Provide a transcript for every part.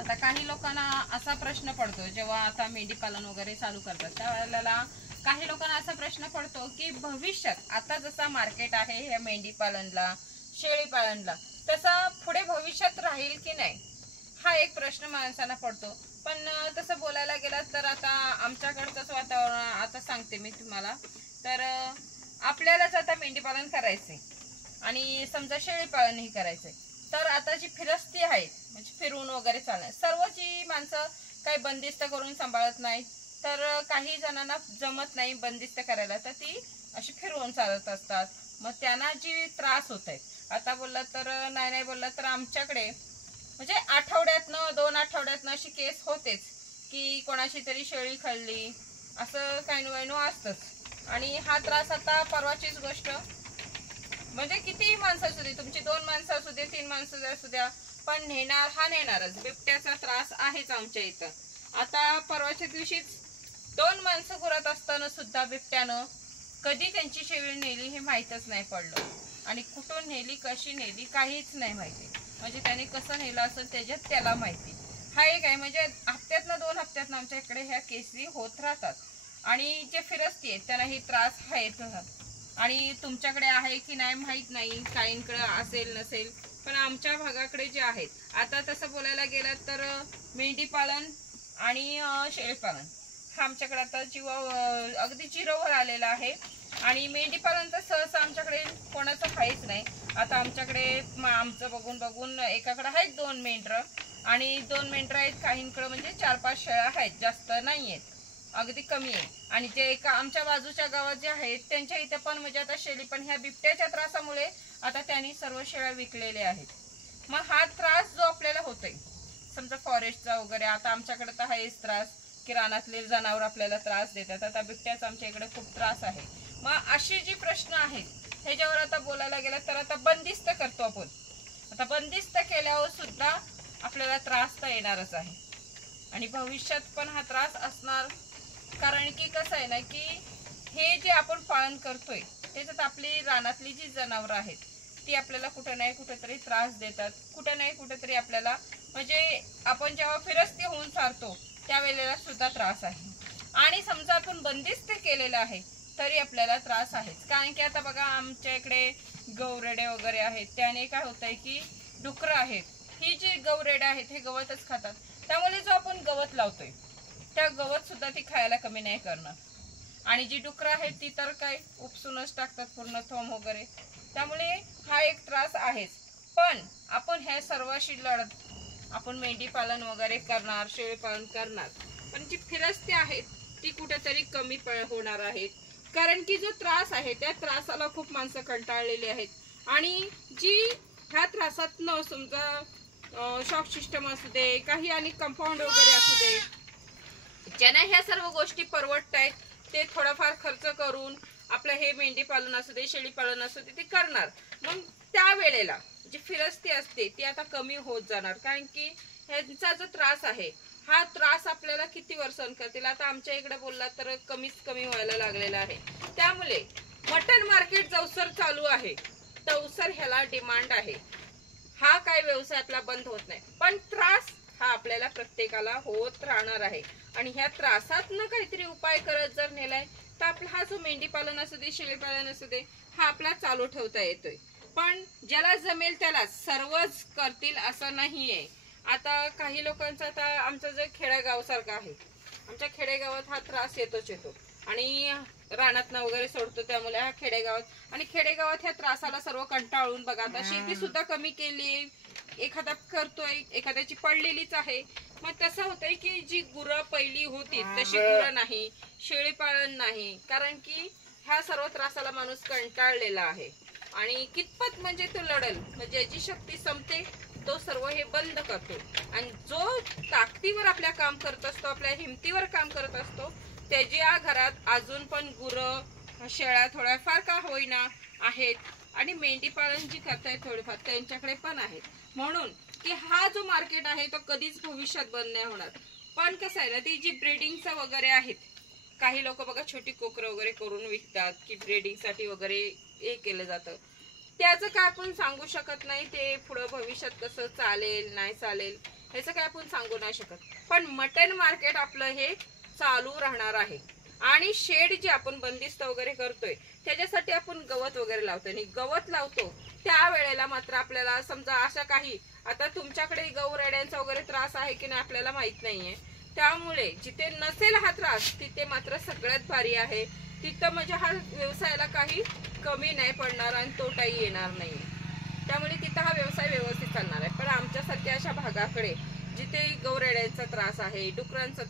आता काही लोकांना असा प्रश्न पडतो, जेव्हा आता मेंढी पालन वगैरे चालू करतात त्यावेळेला काही लोकांना असा प्रश्न पडतो की भविष्यात आता जसा मार्केट आहे ह्या मेंढी पालनला, शेळी पालनला, तसा पुढे भविष्यात राहील की नाही, हा एक प्रश्न माणसांना पडतो. पण तसं बोलायला गेलं तर आता आमच्याकडचंच वातावरण आता सांगते मी तुम्हाला. तर आपल्यालाच आता मेंढी पालन करायचंय आणि समजा शेळी पालनही करायचंय, तर आता जी फिरस्ती आहे म्हणजे फिरून वगैरे चालणार, सर्व जी माणसं काही बंदिस्त करून सांभाळत नाही, तर काही जणांना जमत नाही बंदिस्त करायला, तर ती अशी फिरवून चालत असतात. मग त्यांना जी त्रास होत आहे, आता बोलला तर नाही बोलला तर आमच्याकडे म्हणजे आठवड्यातनं 2 आठवड्यातनं अशी केस होतेच की कोणाशी तरी शेळी खाल्ली, असं काही वैनो असतंच. आणि हा त्रास आता परवाचीच गोष्ट, म्हणजे कितीही माणसं असू दे, तुमची 2 माणसं असू दे, 3 माणसं असू द्या, पण नेणारच. बिबट्याचा त्रास आहेच आमच्या इथं. आता परवाच्या दिवशीच 2 माणसं घरात असताना सुद्धा बिबट्यानं कधी त्यांची शेळी नेली हे माहीतच नाही पडलं, आणि कुठून नेली, कशी नेली, काहीच नाही माहिती. म्हणजे त्याने कसं नेलं असेल त्याच्यात त्याला माहिती. हा एक आहे. म्हणजे हप्त्यातनं 2 हप्त्यातनं आमच्या इकडे ह्या केसी होत राहतात. आणि जे फिरस्ती आहेत त्यांना ही त्रास आहेत. आणि तुमच्याकडे आहे की नाही माहीत नाही, काहींकडे असेल नसेल, पण आमच्या भागाकडे जे आहेत, आता तसं बोलायला गेलं तर मेंढी पालन आणि शेळी पालन हा आमच्याकडे आता अगदी जिरोवर आलेला आहे. आणि मेंढी पालन तर सहसा आमच्याकडे कोणाचं आहेच नाही. आता आमच्याकडे आमचं बघून बघून एकाकडे आहेत 2 मेंढरं, आणि 2 मेंढरं आहेत, काहींकडे म्हणजे 4-5 शेळ्या आहेत, जास्त नाही आहेत, अगदी कमी आहे. आणि जे एका आमच्या बाजूच्या गावात जे आहेत त्यांच्या इथे पण म्हणजे आता शेळी, पण ह्या बिबट्याच्या त्रासामुळे आता त्यांनी सर्व शेळ्या विकलेल्या आहेत. मग हा त्रास जो आपल्याला होतोय समजा फॉरेस्टचा वगैरे, आता आमच्याकडे तर आहेच त्रास की रानातले जनावर आपल्याला त्रास देतात. आता बिबट्याचा आमच्या इकडे खूप त्रास आहे. मग अशी जी प्रश्न आहेत ह्याच्यावर आता बोलायला गेलं तर आता बंदिस्त करतो आपण. आता बंदिस्त केल्यावर सुद्धा आपल्याला त्रास तर येणारच आहे, आणि भविष्यात पण हा त्रास असणार. कारण की कसं आहे ना की हे जे आपण पालन करतोय त्याच्यात आपली रानातली जी जनावरं आहेत ती आपल्याला कुठे नाही कुठेतरी त्रास देतात, कुठे नाही कुठेतरी आपल्याला म्हणजे आपण जेव्हा फिरस्ती होऊन सारतो त्यावेळेला सुद्धा त्रास आहे. आणि समजा आपण बंदिस्त केलेलं आहे तरी आपल्याला त्रास आहेच. कारण की आता बघा आमच्या इकडे गौरेडे वगैरे आहेत, त्याने काय होतंय की डुकरं आहेत, ही जी गौरेडे आहेत हे गवतच खातात. त्यामुळे जो आपण गवत लावतोय त्या गवत सुद्धा ती खायला कमी नाही करणार. आणि जी डुकरं आहेत ती तर काय उपसूनच टाकतात पूर्ण थोम वगैरे. त्यामुळे हा एक त्रास आहेच. पण आपण ह्या सर्वाशी लढत आपण मेंढी पालन वगैरे करणार, शेळी पालन करणार, पण जी फिरस्ती आहेत ती कुठेतरी कमी होणार आहेत. कारण की जो त्रास आहे त्या त्रासाला खूप माणसं कंटाळलेली आहेत. आणि जी ह्या त्रासात न समजा शॉक सिस्टम असू दे, काही आणि कंपाऊंड वगैरे असू दे, ज्यांना ह्या सर्व गोष्टी परवडत आहेत ते थोडाफार खर्च करून आपलं हे मेंढी पालन असू दे, शेळी पालन असू दे ते करणार. मग त्यावेळेला जी फिरस्ती असते ती आता कमी होत जाणार. कारण की ह्यांचा जो त्रास आहे हा त्रास आपल्याला किती वर्ष सहन करतील. आता आमच्या इकडे बोलला तर कमीच कमी व्हायला लागलेला आहे. त्यामुळे मटन मार्केट जवसर चालू आहे तवसर ह्याला डिमांड आहे. हा काय व्यवसायातला बंद होत नाही, पण त्रास हा आपल्याला प्रत्येकाला होत राहणार आहे. आणि ह्या त्रासातनं काहीतरी उपाय करत जर नेलाय तर आपला हा जो मेंढी पालन असू दे, शेळी पालन असू दे, हा आपला चालू ठेवता येतोय. पण ज्याला जमेल त्याला सर्वच करतील असं नाहीये. आता काही लोकांचा, आता आमचं जे खेडेगाव सारखं आहे, आमच्या खेडेगावात हा त्रास येतोच येतो. आणि रानातनं वगैरे सोडतो त्यामुळे हा खेडेगावात, आणि खेडेगावात ह्या त्रासाला सर्व कंटाळून बघा आता शेती सुद्धा कमी केली, एखादा करतोय, एखाद्याची पडलेलीच आहे. मग तसं होतंय की जी गुरं पहिली होती तशी गुरं नाही, शेळी पालन नाही. कारण की ह्या सर्व त्रासाला माणूस कंटाळलेला आहे. आणि कितपत म्हणजे तो लढल, म्हणजे ज्याची शक्ती संपते तो सर्व हे बंद करतो. आणि जो ताकदीवर आपल्या काम करत असतो, आपल्या हिमतीवर काम करत असतो, त्याच्या घरात अजून पण गुरं शेळ्या थोड्याफार का होईना आहेत. आणि मेंढी पालन जी करतायत थोडेफार त्यांच्याकडे पण आहेत. म्हणून की हा जो मार्केट आहे तो कधीच भविष्यात बंद नाही होणार. पण कसं आहे ना, ती जी ब्रीडिंगचं वगैरे आहेत, काही लोक बघा छोटी कोकरं वगैरे करून विकतात की ब्रीडिंगसाठी वगैरे हे केलं जातं. त्याचं काय आपण सांगू शकत नाही ते पुढं भविष्यात कसं चालेल नाही चालेल. ह्याचं काय आपण सांगू नाही शकत, पण मटण मार्केट आपलं हे चालू राहणार आहे. आणि शेड जे आपण बंदिस्त वगैरे करतोय त्याच्यासाठी आपण गवत वगैरे लावतो, आणि गवत लावतो त्यावेळेला मात्र आपल्याला समजा अशा काही, आता तुमच्याकडे गौरेड्यांचा वगैरे त्रास आहे की नाही आपल्याला माहित नाहीये, त्यामुळे जिथे नसेल हा त्रास तिथे मात्र सगळ्यात भारी आहे. तिथं म्हणजे हा व्यवसायाला काही कमी नाही पडणार आणि तोटाही येणार नाही, त्यामुळे तिथं हा व्यवसाय व्यवस्थित चालणार आहे. पण आमच्यासारख्या अशा भागाकडे जिथे गौरेड्यांचा त्रास आहे, डुकरांचा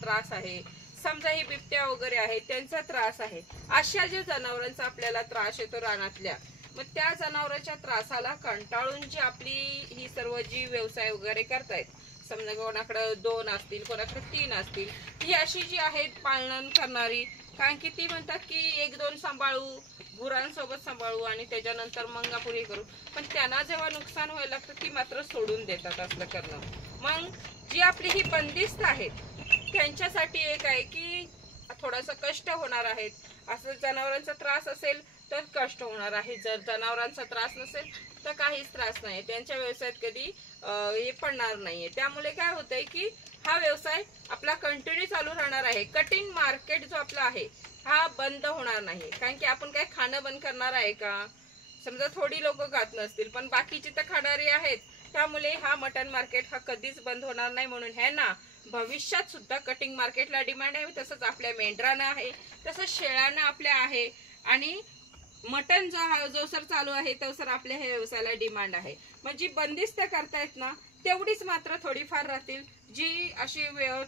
त्रास आहे, समजा ही बिबट्या वगैरे आहे त्यांचा त्रास आहे, अशा ज्या जनावरांचा आपल्याला त्रास येतो रानातल्या, मग त्या जनावरांच्या त्रासाला कंटाळून जी आपली ही सर्व जी व्यवसाय वगैरे करतायत, समजा कोणाकडे 2 असतील, कोणाकडे 3 असतील, ही अशी जी आहेत पाळण करणारी, कारण की ती म्हणतात की 1-2 सांभाळू, गुरांसोबत सांभाळू आणि त्याच्यानंतर मंगापुरी करू, पण त्यांना जेव्हा नुकसान व्हायला लागतं ती मात्र सोडून देतात असलं करणं. मग जी आपली ही बंदिस्त आहेत त्यांच्यासाठी एक आहे की थोडासा कष्ट होणार आहेत. असं जनावरांचा त्रास असेल तर कष्ट होणार आहे, जर जनावरांचा त्रास नसेल तर काहीच त्रास नाही, त्यांच्या व्यवसायात कधी हे पडणार नाहीये. त्यामुळे काय होतंय की हा व्यवसाय आपला कंटिन्यू चालू राहणार आहे. कटिंग मार्केट जो आपला आहे हा बंद होणार नाही, कारण की आपण काय खाणं बंद करणार आहे का? समजा थोडी लोक खात नसतील पण बाकीची तर खाणारी आहेत, त्यामुळे हा मटन मार्केट हा कधीच बंद होणार नाही. म्हणून है ना भविष्यात सुद्धा कटिंग मार्केटला डिमांड आहे, तसंच आपल्या मेंढरांना आहे, तसंच शेळ्यांना आपल्या आहे, आणि मटन जो सर चालू आहे तो सर आपल्या हे व्यवसायाला डिमांड आहे. म्हणजे बंदिस्त करतायत ना तेवढीच मात्र थोडीफार राहतील, जी अशी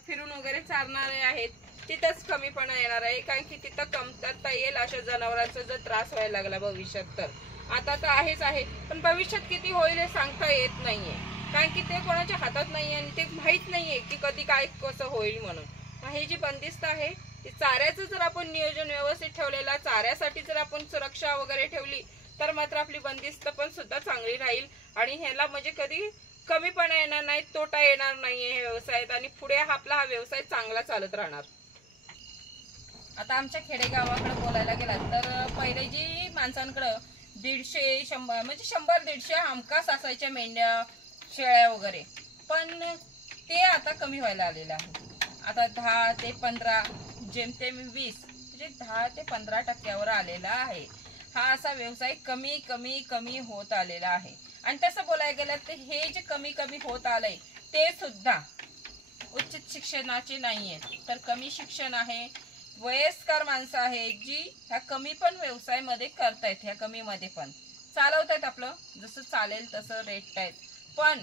फिरून वगैरे चालणारे आहेत तिथंच कमीपणा येणार आहे, कारण की तिथं कमतरता येईल अशा जनावरांचा जर त्रास व्हायला लागला भविष्यात तर. आता तर आहेच आहे, पण भविष्यात किती होईल हे सांगता येत नाहीये, कारण की ते कोणाच्या हातात नाहीये आणि ते माहित नाहीये की कधी काय कसं होईल म्हणून. हे जी बंदिस्त आहे चाऱ्याचं जर आपण नियोजन व्यवस्थित ठेवलेला, चाऱ्यासाठी जर आपण सुरक्षा वगैरे ठेवली तर मात्र आपली बंदिस्त पण सुद्धा चांगली राहील, आणि ह्याला म्हणजे कधी कमीपणा येणार नाही, तोटा येणार नाहीये हे व्यवसायात, आणि पुढे आपला हा व्यवसाय चांगला चालत राहणार. आता आमच्या खेडेगावाकडे बोलायला गेला तर पहिले जी माणसांकडे 150-100 म्हणजे 100-150 हमखास असायच्या मेंढ्या शेळ्या वगैरे, पण ते आता कमी व्हायला आलेलं आहे. आता 10 ते 15 जेमतेम 20 म्हणजे 10 ते 15% आलेला आहे. हा असा व्यवसाय कमी कमी कमी होत आलेला आहे. आणि तसं बोलायला गेलं तर हे जे कमी कमी होत आलंय ते सुद्धा उच्च शिक्षणाचे नाहीये, तर कमी शिक्षण आहे, वयस्कर माणसं आहेत जी ह्या कमी पण व्यवसाय मध्ये करतायत, ह्या कमी मध्ये पण चालवतायत, आपलं जसं चालेल तसं रेट आहेत. पण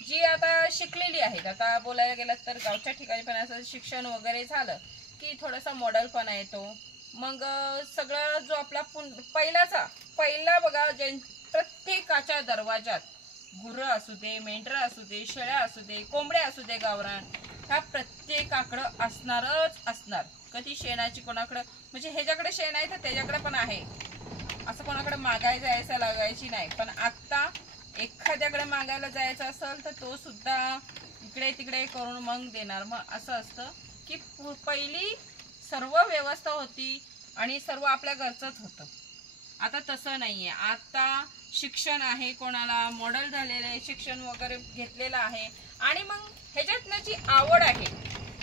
जी आता शिकलेली आहेत, आता बोलायला गेलं तर गावच्या ठिकाणी पण असं शिक्षण वगैरे झालं की थोडासा मॉडेल पण येतो. मग सगळं जो आपला पहिला बघा, प्रत्येकाच्या दरवाजात गुरं असू दे, मेंढरं असू दे, शेळ्या असू दे, कोंबड्या असू दे, गावरान ह्या प्रत्येकाकडं असणारच असणार. कधी शेणाची कोणाकडं म्हणजे ह्याच्याकडे शेण आहे तर त्याच्याकडे पण आहे, असं कोणाकडे मागायला जायचं लागायची नाही. पण आता एखाद्याकडे मागायला जायचं असेल तर तो सुद्धा इकडे तिकडे करून मग देणार. मग असं असतं की पहिली सर्व व्यवस्था होती आणि सर्व आपल्या घरचंच होतं. आता तसं नाहीये, आता शिक्षण आहे, कोणाला मॉडेल झालेलं आहे, शिक्षण वगैरे घेतलेलं आहे, आणि मग ह्याच्यातनं जी आवड आहे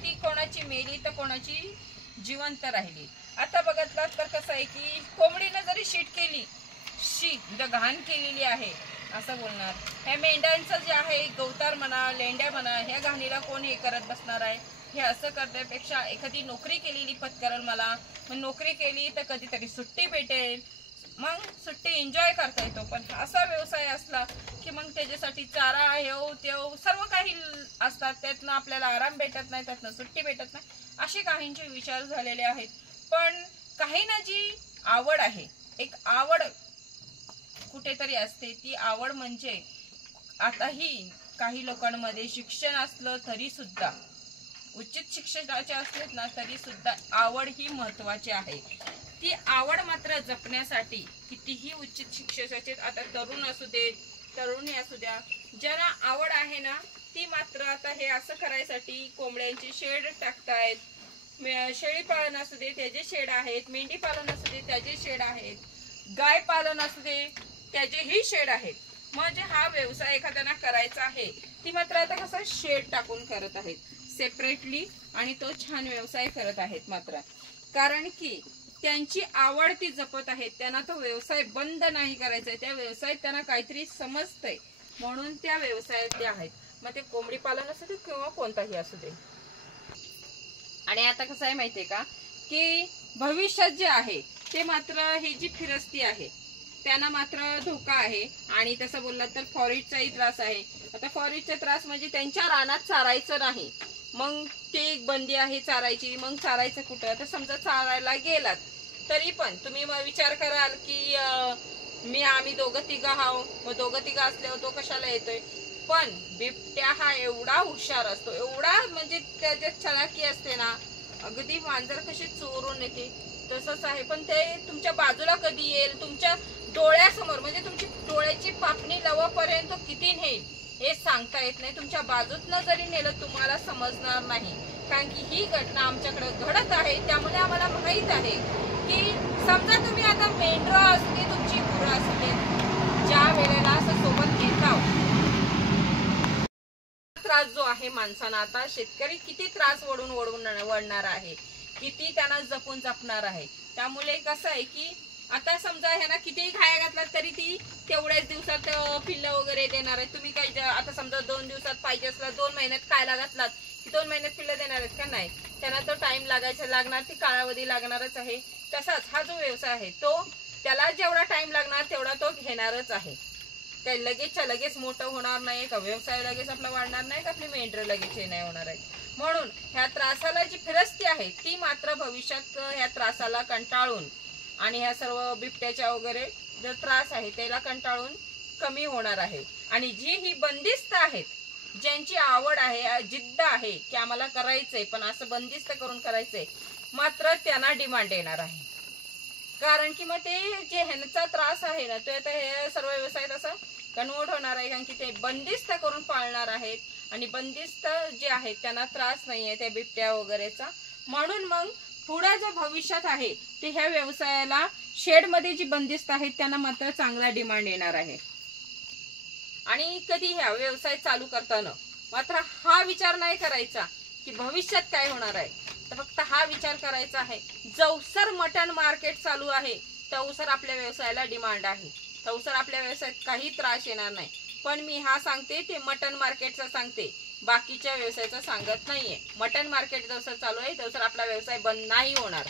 ती कोणाची मेली तर कोणाची जिवंत राहिली. आता बघितलं तर कसं आहे की कोंबडीनं जरी घाण केलेली आहे असं बोलणार, ह्या मेंढ्यांचं जे आहे गवतार म्हणा, लेंड्या म्हणा, ह्या घाणीला कोण हे करत बसणार आहे. हे असं करण्यापेक्षा एखादी नोकरी केलेली पत्करेल मला, मग नोकरी केली तर कधीतरी सुट्टी भेटेल, मग सुट्टी एन्जॉय करता येतो. पण असा व्यवसाय असला की मग त्याच्यासाठी चारा हेव तेव सर्व काही असतात, त्यातनं आपल्याला आराम भेटत नाही, त्यातनं सुट्टी भेटत नाही, असे काहींचे विचार झालेले आहेत. पण काहींना जी आवड आहे, एक आवड कुठेतरी असते, ती आवड म्हणजे आताही काही लोकांमध्ये शिक्षण असलं तरी सुद्धा, उच्च शिक्षणाचे असलेत ना तरी सुद्धा आवड ही महत्वाची आहे. ती आवड मात्र जपण्यासाठी कितीही उच्च शिक्षणाचे, आता तरुण असू देत, तरुणी असू द्या, ज्यांना आवड आहे ना ती मात्र आता हे असं करायसाठी कोंबड्यांची शेड टाकतायत, शेळी पालन असू दे त्याचे शेड आहेत, मेंढी पालन असू दे त्याचे शेड आहेत, गाय पालन असू दे त्याचेही शेड आहेत. म्हणजे हा व्यवसाय एखाद्याला करायचा आहे ती मात्र आता कसं शेड टाकून करत आहेत सेपरेटली, आणि तो छान व्यवसाय करत आहेत मात्र, कारण की त्यांची आवड ती जपत आहेत. त्यांना तो व्यवसाय बंद नाही करायचा आहे, त्या व्यवसायात त्यांना काहीतरी समजतंय म्हणून त्या व्यवसायात ते आहेत. मग ते कोंबडी पालन असू दे किंवा कोणताही असू दे. आणि आता कसं आहे माहितीये का, की भविष्यात जे आहे ते मात्र ही जी फिरस्ती आहे त्यांना मात्र धोका आहे. आणि तसं बोललं तर फॉरेस्टचाही त्रास आहे. आता फॉरेस्टचा त्रास म्हणजे त्यांच्या रानात चारायचं नाही, मग ते एक बंदी आहे चारायची. मग चारायचं कुठं? आता समजा चारायला गेलात तरी पण तुम्ही मग विचार कराल की आम्ही दोघं तिघं आहो, मग दोघं तिघं असल्यावर तो कशाला येतोय. पण बिबट्या हा एवढा हुशार असतो, एवढा म्हणजे त्याच्यात चलाकी असते ना, अगदी मांजर कशी चोरून येते तसंच आहे. पण ते तुमच्या बाजूला कधी येईल, तुमच्या डोळ्यासमोर म्हणजे तुमची डोळ्याची पापणी लवापर्यंत किती नेईल हे सांगता येत नाही. तुमच्या बाजूतनं जरी नेलं तुम्हाला समजणार नाही, कारण की ही घटना आमच्याकडे घडत आहे. त्यामुळे आम्हाला माहित आहे की समजा तुम्ही आता मेंढरं असू दे, तुमची गुरं असू दे, ज्या वेळेला असं सोबत घेताव त्रास जो आहे माणसांना, आता शेतकरी किती त्रास वडणार आहे, किती त्यांना जपून जपणार आहे. त्यामुळे कसं आहे की आता समजा ह्यांना कितीही खाया घातला तरी ती तेवढ्याच दिवसात पिल्लं वगैरे देणार आहे. तुम्ही काय आता समजा 2 दिवसात पाहिजे असला 2 महिन्यात खायला घातलात की 2 महिन्यात पिल्लं देणार आहेत का? नाही, त्यांना तो टाइम लागणार, ती कालावधी लागणारच आहे. तसाच हा जो व्यवसाय आहे तो त्याला जेवढा टाइम लागणार तेवढा तो घेणारच आहे. काही लगेचच्या लगेच मोठं होणार नाही का, व्यवसाय लगेच आपला वाढणार नाही का, आपली मेंढरं लगेच हे नाही होणार आहे. म्हणून ह्या त्रासाला जी फिरस्ती आहे ती मात्र भविष्यात ह्या त्रासाला कंटाळून आणि ह्या सर्व बिबट्याच्या वगैरे जो त्रास आहे त्याला कंटाळून कमी होणार आहे. आणि जी ही बंदिस्त आहेत, ज्यांची आवड आहे, जिद्द आहे की आम्हाला करायचंय पण असं बंदिस्त करून करायचंय, मात्र त्यांना डिमांड येणार आहे. कारण की मग ते जे ह्यांचा त्रास आहे ना तो आता हे सर्व व्यवसायात असं कन्वर्ट होणार आहे, कारण की ते बंदिस्त करून पाळणार आहेत. आणि बंदिस्त जे आहेत त्यांना त्रास नाहीये त्या बिबट्या वगैरेचा. म्हणून मग पुढे जे भविष्यात आहे ते ह्या व्यवसायाला शेडमध्ये जी बंदिस्त आहेत त्यांना मात्र चांगला डिमांड येणार आहे. आणि कधी ह्या व्यवसाय चालू करताना मात्र हा विचार नाही करायचा की भविष्यात काय होणार आहे, तर फक्त हा विचार करायचा आहे जवसर मटण मार्केट चालू आहे तवसर आपल्या व्यवसायाला डिमांड आहे, तवसर आपल्या व्यवसायात काही त्रास येणार नाही. पण मी हा सांगते ते मटण मार्केटचा सांगते, बाकीच्या व्यवसायाचा सांगत नाहीये. मटण मार्केट जवसर चालू आहे तवसर आपला व्यवसाय बंद नाही होणार.